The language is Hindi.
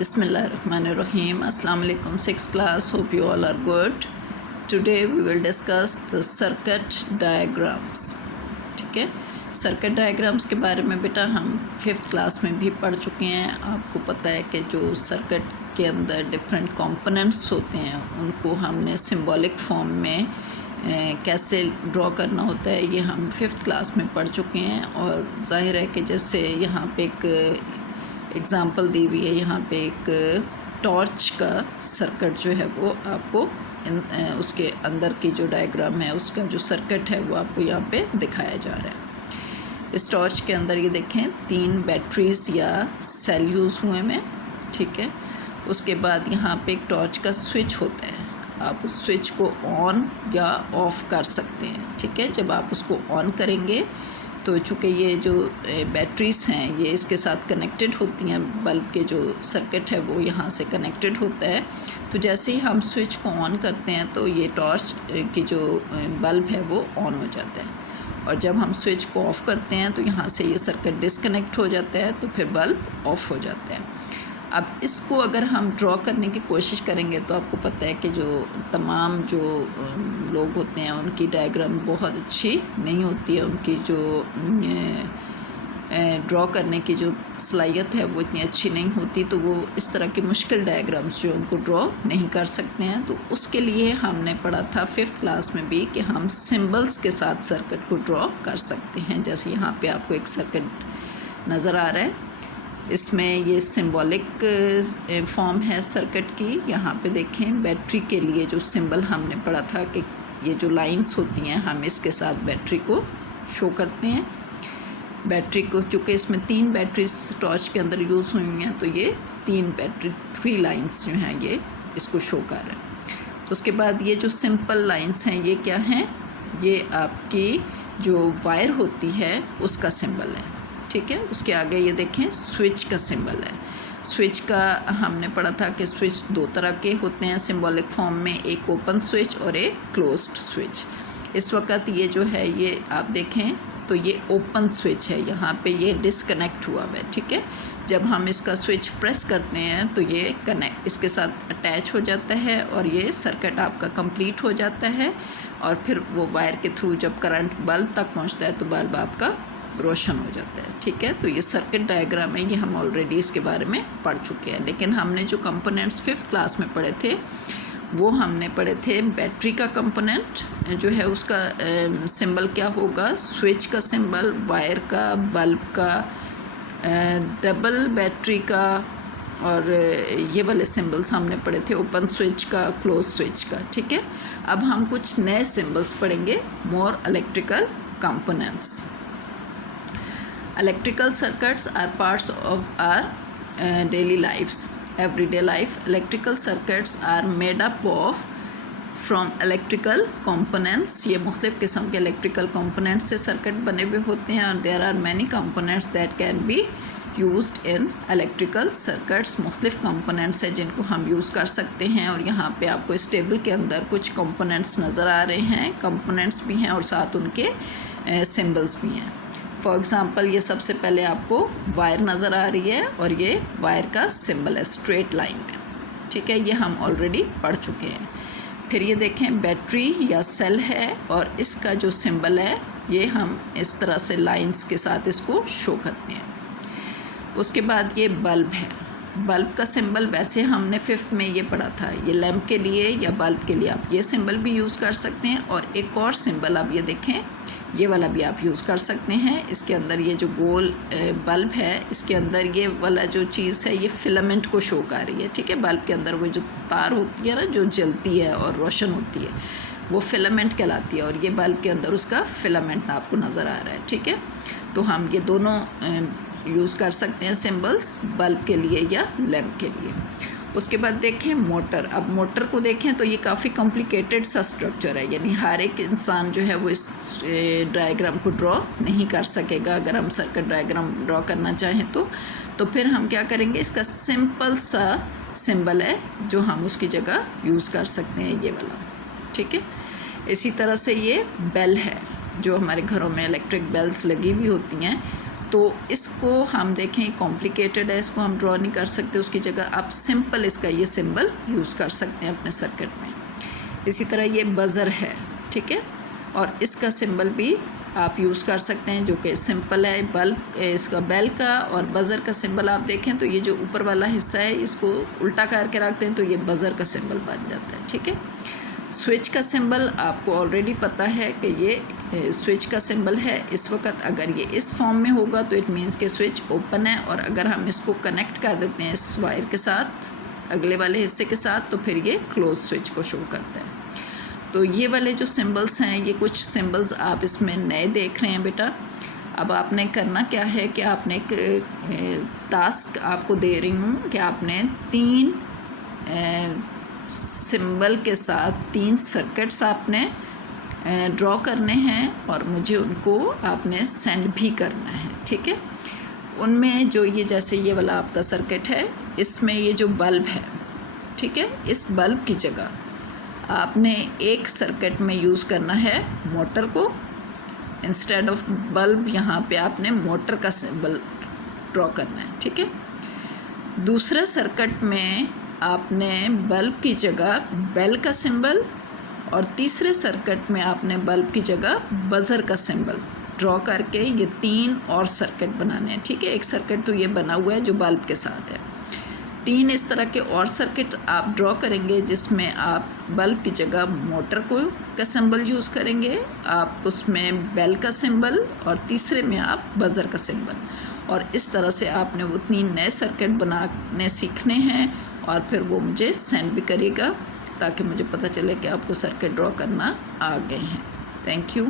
Bismillahirrahmanirrahim. Assalamu alaikum. Sixth class. Hope you all are good. Today we will discuss the circuit diagrams. ठीक है, सर्किट डायग्राम्स के बारे में बेटा हम फिफ्थ क्लास में भी पढ़ चुके हैं. आपको पता है कि जो सर्किट के अंदर डिफरेंट कंपोनेंट्स होते हैं उनको हमने सिंबॉलिक फॉर्म में कैसे ड्रॉ करना होता है ये हम फिफ्थ क्लास में पढ़ चुके हैं. और ज़ाहिर है कि जैसे यहाँ पे एक एग्ज़ाम्पल दी हुई है, यहाँ पे एक टॉर्च का सर्किट जो है वो आपको उसके अंदर की जो डायग्राम है उसका जो सर्किट है वो आपको यहाँ पे दिखाया जा रहा है. इस टॉर्च के अंदर ये देखें 3 बैटरीज़ या सेल यूज़ हुए हैं. ठीक है, उसके बाद यहाँ पे एक टॉर्च का स्विच होता है. आप उस स्विच को ऑन या ऑफ़ कर सकते हैं. ठीक है, जब आप उसको ऑन करेंगे तो चूँकि ये जो बैटरीज़ हैं ये इसके साथ कनेक्टेड होती हैं, बल्ब के जो सर्किट है वो यहाँ से कनेक्टेड होता है. तो जैसे ही हम स्विच को ऑन करते हैं तो ये टॉर्च की जो बल्ब है वो ऑन हो जाता है. और जब हम स्विच को ऑफ़ करते हैं तो यहाँ से ये सर्किट डिस्कनेक्ट हो जाता है, तो फिर बल्ब ऑफ़ हो जाता है. अब इसको अगर हम ड्रॉ करने की कोशिश करेंगे तो आपको पता है कि जो तमाम जो लोग होते हैं उनकी डायग्राम बहुत अच्छी नहीं होती है. उनकी जो ड्रॉ करने की जो सलाहियत है वो इतनी अच्छी नहीं होती, तो वो इस तरह की मुश्किल डायग्राम्स जो उनको ड्रॉ नहीं कर सकते हैं. तो उसके लिए हमने पढ़ा था फिफ्थ क्लास में भी कि हम सिंबल्स के साथ सर्किट को ड्रॉ कर सकते हैं. जैसे यहाँ पे आपको एक सर्किट नज़र आ रहा है, इसमें ये सिंबॉलिक फॉर्म है सर्किट की. यहाँ पे देखें बैटरी के लिए जो सिंबल हमने पढ़ा था कि ये जो लाइंस होती हैं हम इसके साथ बैटरी को शो करते हैं. बैटरी को चूँकि इसमें 3 बैटरीज टॉर्च के अंदर यूज़ हुई हैं तो ये 3 लाइंस जो हैं ये इसको शो कर रहे हैं. उसके बाद ये जो सिंपल लाइंस हैं ये क्या हैं, ये आपकी जो वायर होती है उसका सिंबल है. ठीक है, उसके आगे ये देखें स्विच का सिंबल है. स्विच का हमने पढ़ा था कि स्विच 2 तरह के होते हैं सिंबॉलिक फॉर्म में, एक ओपन स्विच और एक क्लोज्ड स्विच. इस वक्त ये जो है ये आप देखें तो ये ओपन स्विच है, यहाँ पे ये डिसकनेक्ट हुआ हुआ है. ठीक है, जब हम इसका स्विच प्रेस करते हैं तो ये कनेक्ट इसके साथ अटैच हो जाता है और ये सर्किट आपका कंप्लीट हो जाता है. और फिर वो वायर के थ्रू जब करंट बल्ब तक पहुँचता है तो बल्ब आपका रोशन हो जाता है. ठीक है, तो ये सर्किट डायग्राम है, ये हम ऑलरेडी इसके बारे में पढ़ चुके हैं. लेकिन हमने जो कंपोनेंट्स फिफ्थ क्लास में पढ़े थे वो हमने पढ़े थे बैटरी का कंपोनेंट जो है उसका सिंबल क्या होगा, स्विच का सिंबल, वायर का, बल्ब का, डबल बैटरी का, और ये वाले सिंबल्स हमने पढ़े थे, ओपन स्विच का, क्लोज स्विच का. ठीक है, अब हम कुछ नए सिंबल्स पढ़ेंगे, more electrical components. Electrical circuits are parts of our daily lives, everyday life. Electrical circuits are made up of from electrical components. ये मुख्तलिफ़ किस्म के electrical components से circuit बने हुए होते हैं. और there are many components that can be used in electrical circuits. मुख्तलिफ़ components हैं जिनको हम यूज़ कर सकते हैं. और यहाँ पे आपको इस टेबल के अंदर कुछ components नज़र आ रहे हैं, components भी हैं और साथ उनके symbols भी हैं. फॉर एग्ज़ाम्पल ये सबसे पहले आपको वायर नज़र आ रही है और ये वायर का सिंबल है स्ट्रेट लाइन में. ठीक है, ये हम ऑलरेडी पढ़ चुके हैं. फिर ये देखें बैटरी या सेल है और इसका जो सिंबल है ये हम इस तरह से लाइंस के साथ इसको शो करते हैं. उसके बाद ये बल्ब है. बल्ब का सिंबल वैसे हमने फिफ्थ में ये पढ़ा था, ये लैंप के लिए या बल्ब के लिए आप ये सिंबल भी यूज़ कर सकते हैं. और एक और सिंबल आप ये देखें, ये वाला भी आप यूज़ कर सकते हैं. इसके अंदर ये जो गोल बल्ब है इसके अंदर ये वाला जो चीज़ है ये फिलामेंट को शो कर रही है. ठीक है, बल्ब के अंदर वो जो तार होती है ना जो जलती है और रोशन होती है वो फिलामेंट कहलाती है, और ये बल्ब के अंदर उसका फिलामेंट आपको नज़र आ रहा है. ठीक है, तो हम ये दोनों यूज़ कर सकते हैं सिंबल्स, बल्ब के लिए या लैंप के लिए. उसके बाद देखें मोटर. अब मोटर को देखें तो ये काफ़ी कॉम्प्लिकेटेड सा स्ट्रक्चर है, यानी हर एक इंसान जो है वो इस डायग्राम को ड्रॉ नहीं कर सकेगा. अगर हम सर्किट डायग्राम ड्रॉ करना चाहें तो फिर हम क्या करेंगे, इसका सिंपल सा सिंबल है जो हम उसकी जगह यूज़ कर सकते हैं, ये वाला. ठीक है, इसी तरह से ये बेल है जो हमारे घरों में इलेक्ट्रिक बेल्स लगी हुई होती हैं तो इसको हम देखें कॉम्प्लिकेटेड है, इसको हम ड्रॉ नहीं कर सकते, उसकी जगह आप सिंपल इसका ये सिंबल यूज़ कर सकते हैं अपने सर्किट में। इसी तरह ये बज़र है, ठीक है, और इसका सिंबल भी आप यूज़ कर सकते हैं जो कि सिंपल है। बल्ब इसका बेल का और बज़र का सिंबल आप देखें तो ये जो ऊपर वाला हिस्सा है इसको उल्टा करके रखते हैं तो ये बज़र का सिंबल बन जाता है, ठीक है। स्विच का सिंबल आपको ऑलरेडी पता है कि ये स्विच का सिंबल है। इस वक्त अगर ये इस फॉर्म में होगा तो इट मीन्स कि स्विच ओपन है, और अगर हम इसको कनेक्ट कर देते हैं इस वायर के साथ अगले वाले हिस्से के साथ तो फिर ये क्लोज स्विच को शो करता है। तो ये वाले जो सिंबल्स हैं, ये कुछ सिंबल्स आप इसमें नए देख रहे हैं बेटा। अब आपने करना क्या है कि आपने एक टास्क आपको दे रही हूँ कि आपने 3 सिंबल के साथ 3 सर्किट्स आपने ड्रॉ करने हैं और मुझे उनको आपने सेंड भी करना है, ठीक है। उनमें जो ये जैसे ये वाला आपका सर्किट है, इसमें ये जो बल्ब है, ठीक है, इस बल्ब की जगह आपने एक सर्किट में यूज़ करना है मोटर को। इंस्टेड ऑफ बल्ब यहाँ पे आपने मोटर का सिंबल ड्रॉ करना है, ठीक है। दूसरे सर्किट में आपने बल्ब की जगह बेल का सिंबल, और तीसरे सर्किट में आपने बल्ब की जगह बज़र का सिंबल ड्रॉ करके ये 3 और सर्किट बनाने हैं, ठीक है। एक सर्किट तो ये बना हुआ है जो बल्ब के साथ है। 3 इस तरह के और सर्किट आप ड्रॉ करेंगे जिसमें आप बल्ब की जगह मोटर का सिंबल यूज़ करेंगे, आप उसमें बेल का सिंबल, और तीसरे में आप बज़र का सिंबल। और इस तरह से आपने वो 3 नए सर्किट बनाने सीखने हैं और फिर वो मुझे सेंड भी करिएगा ताकि मुझे पता चले कि आपको सर्किट ड्रॉ करना आ गए हैं। Thank you.